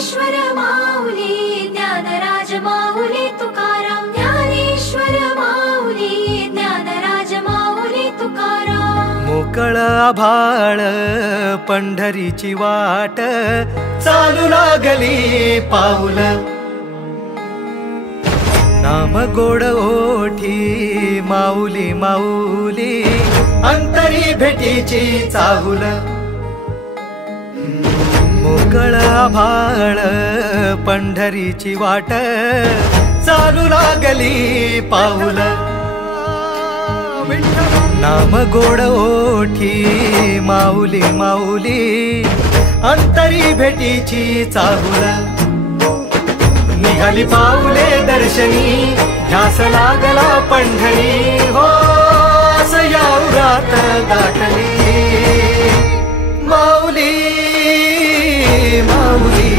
ज्ञानेश्वर माऊली ज्ञानराज माऊली तुकाराम ज्ञानेश्वर माऊली ज्ञानराज माऊली तुकाराम मोकळ आभाळ पंढरीची वाट चालू लागली पाऊल नाम गोड ओठी माऊली माऊली अंतरी भेटीची चाहुल मोकळ आभाळ पंढरीची वाट चालू लागली पाऊल नाम गोड ओठी माऊली माऊली अंतरी भेटीची चाहुल निघाली पाऊले दर्शनी ध्यास लागला पंढरी हो या उरात गाठली माऊली माऊली